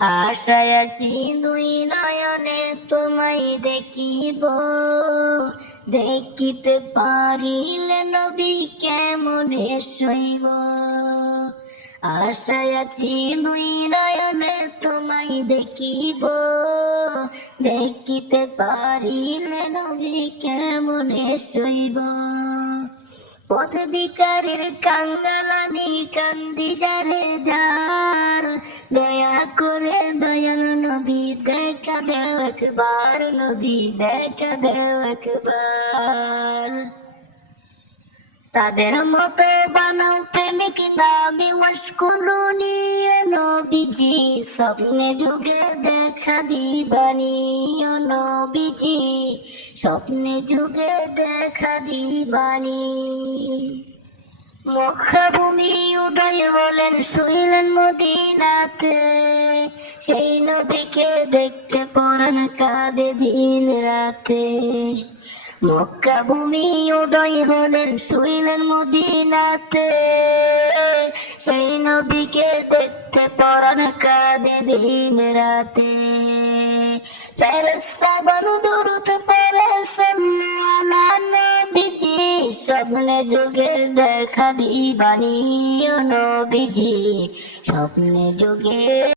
আশায় আছি নয়নে তোমায় দেখিব। দেখিতে পারিলে নবী কেমনে শৈব আশায় আছি নয়নে তোমায় দেখিব। দেখিতে পারিলে নবী কেমনে শৈব পথ বিকারের কাঙ্গালানি কান্দি যারে যার নবী, দেখা দেও একবার, নবী, দেখা দেও একবার। তাদের মতো বানাও প্রেমিক নামে ওয়াশকুরুনি নবীজি, স্বপ্নে যুগে দেখা দিবানি। নবীজি, স্বপ্নে যুগে দেখা দিবানি। মুখভূমি উদয় হলেন, শুইলেন মদিনাতে। সেই নবীকে দেখতে পরান কাঁদে দিন রাতে। মক্কা ভূমি উদয় হলেন, শুইলেন মদিনাতে। সেই নবীকে দেখতে পরান কাঁদে দিন রাতে। ফেরেস্তা বানু দরুদ পরে সাল্লাল্লাহু নবীজি, স্বপ্নে যুগে দেখা দিবানি ও নবীজি, স্বপ্নে যুগে